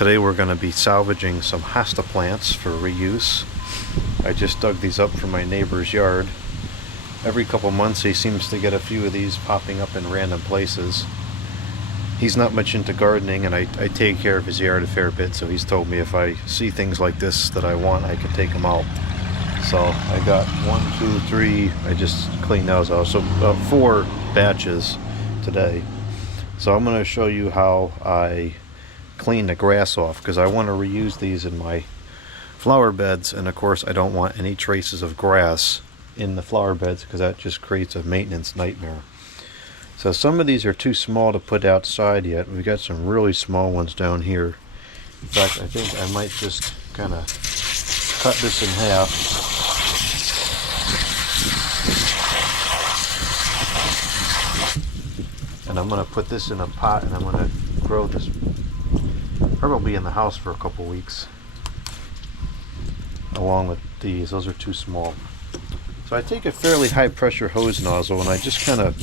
Today we're going to be salvaging some Hasta plants for reuse. I just dug these up from my neighbor's yard. Every couple months he seems to get a few of these popping up in random places. He's not much into gardening, and I take care of his yard a fair bit, so he's told me if I see things like this that I want, I can take them out. So I got 1, 2, 3, I just cleaned those out, so about 4 batches today. So I'm going to show you how I clean the grass off, because I want to reuse these in my flower beds, and of course I don't want any traces of grass in the flower beds because that just creates a maintenance nightmare. So some of these are too small to put outside yet. We've got some really small ones down here. In fact, I think I might just kind of cut this in half. And I'm going to put this in a pot, and I'm going to grow this probably in the house for a couple weeks along with these. Those are too small. So I take a fairly high pressure hose nozzle, and I just kind of,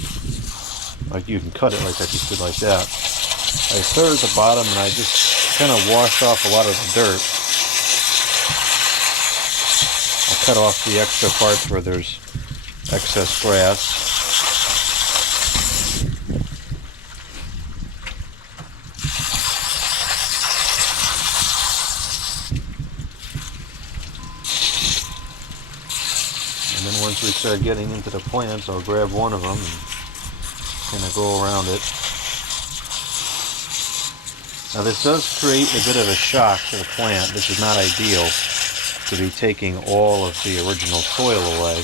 like, you can cut it like I just did like that. I start at the bottom and I just kind of wash off a lot of the dirt. I cut off the extra parts where there's excess grass. And then once we start getting into the plants, I'll grab one of them and kind of go around it. Now this does create a bit of a shock to the plant. This is not ideal to be taking all of the original soil away,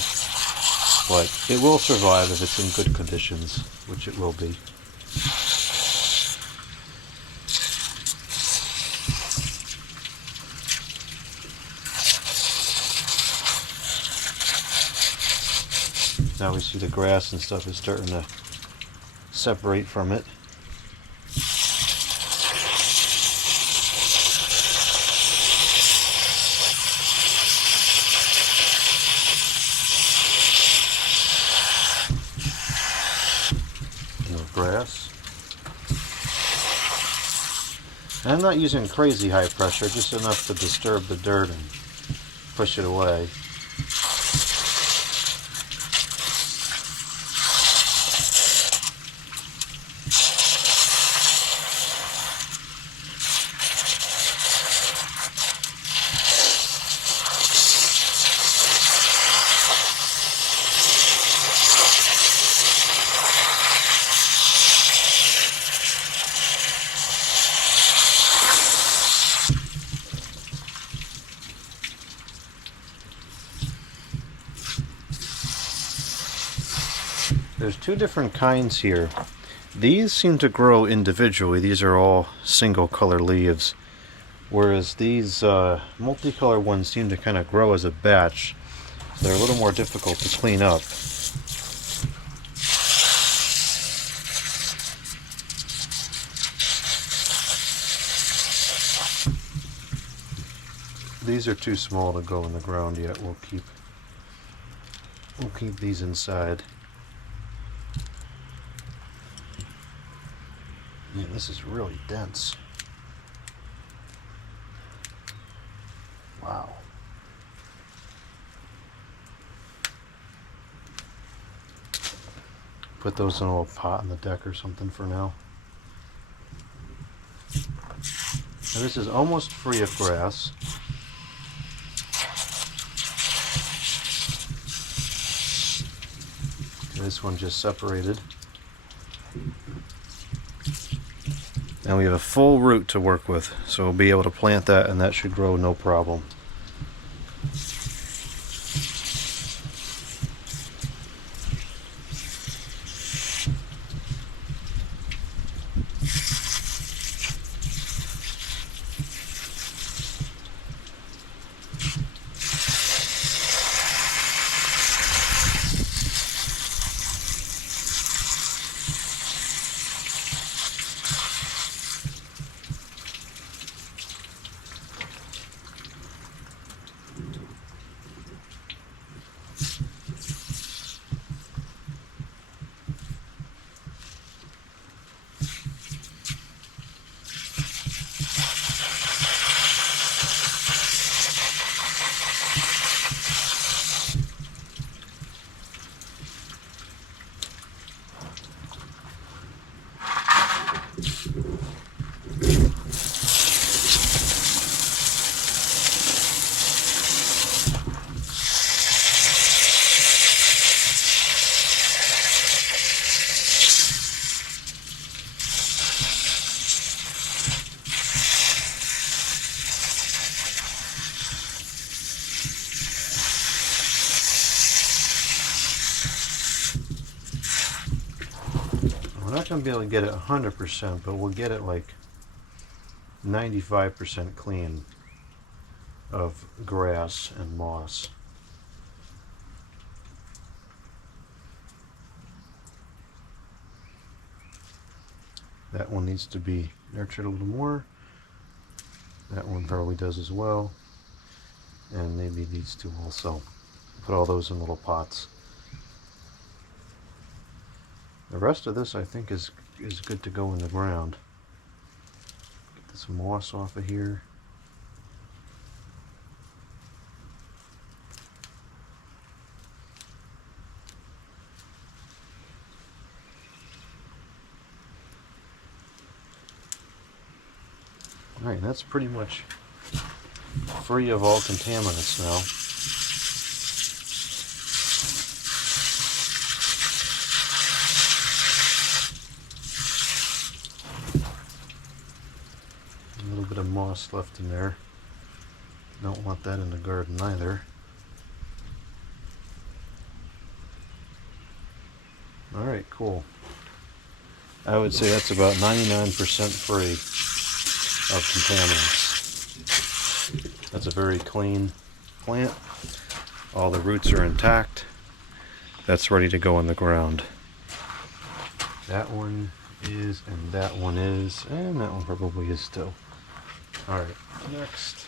but it will survive if it's in good conditions, which it will be. Now we see the grass and stuff is starting to separate from it. No grass. And I'm not using crazy high pressure, just enough to disturb the dirt and push it away. There's 2 different kinds here. These seem to grow individually. These are all single color leaves, whereas these multicolor ones seem to kind of grow as a batch. So they're a little more difficult to clean up. These are too small to go in the ground yet. We'll keep these inside. Man, this is really dense. Wow. Put those in a little pot on the deck or something for now. Now this is almost free of grass. This one just separated. And we have a full root to work with, so we'll be able to plant that, and that should grow no problem. not going to be able to get it 100%, but we'll get it like 95% clean of grass and moss. That one needs to be nurtured a little more. That one probably does as well. And maybe these two also. Put all those in little pots. The rest of this I think is good to go in the ground. Get this moss off of here. Alright, that's pretty much free of all contaminants now. A little bit of moss left in there. Don't want that in the garden either. Alright, cool. I would say that's about 99% free of contaminants. That's a very clean plant. All the roots are intact. That's ready to go in the ground. That one is, and that one is, and that one probably is too. Alright, next.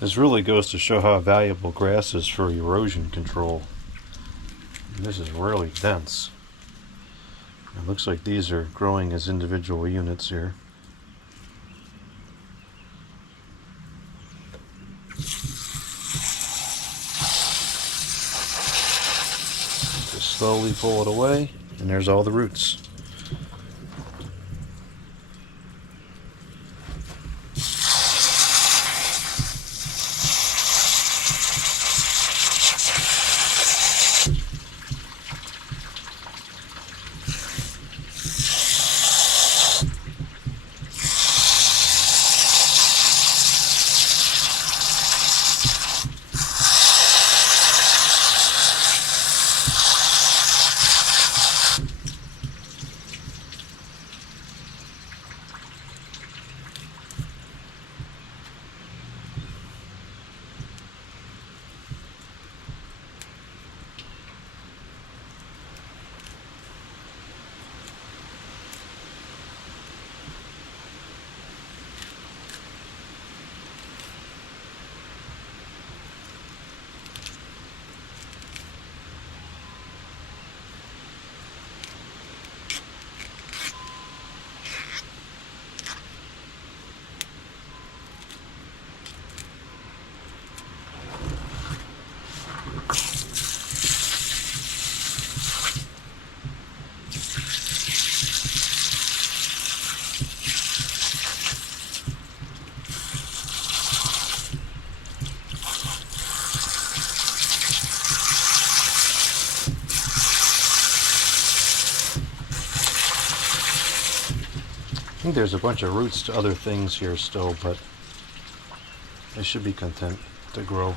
This really goes to show how valuable grass is for erosion control. And this is really dense. It looks like these are growing as individual units here. Just slowly pull it away, and there's all the roots. think there's a bunch of roots to other things here still, but I should be content to grow.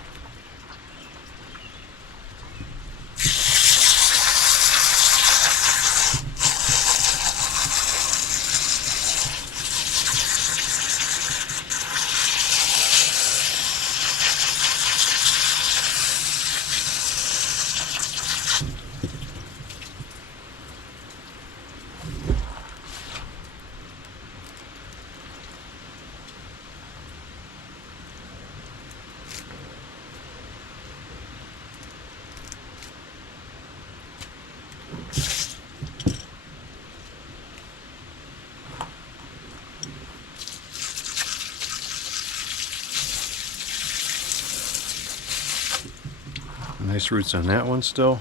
Nice roots on that one still.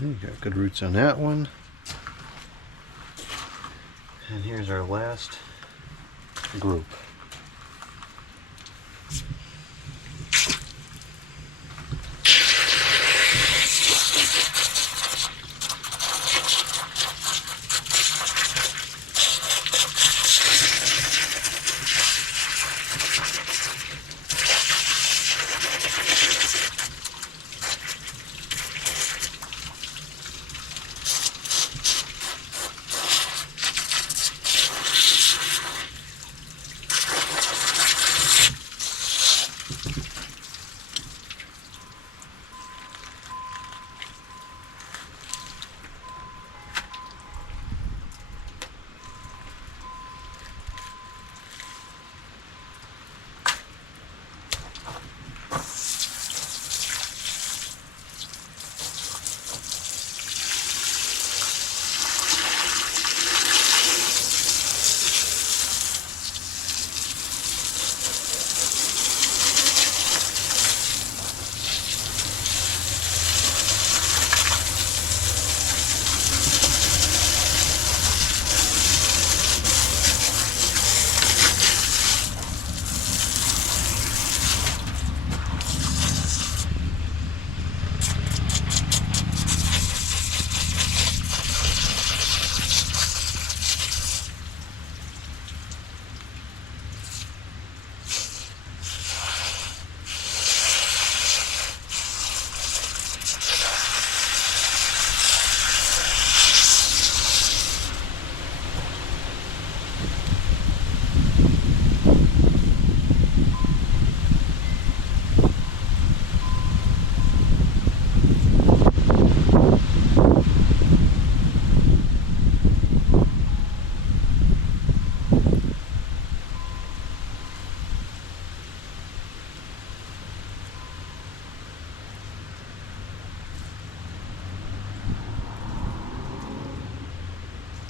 You got good roots on that one. And here's our last group.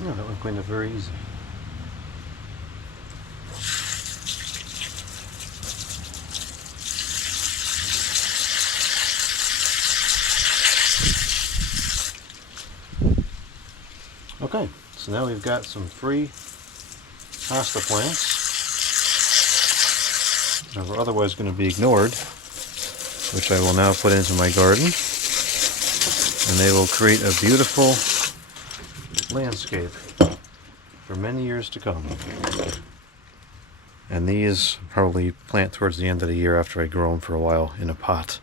Oh, that one cleaned up very easy. Okay, so now we've got some free Hasta plants that were otherwise going to be ignored, which I will now put into my garden, and they will create a beautiful landscape for many years to come. And these probably plant towards the end of the year after I grow them for a while in a pot.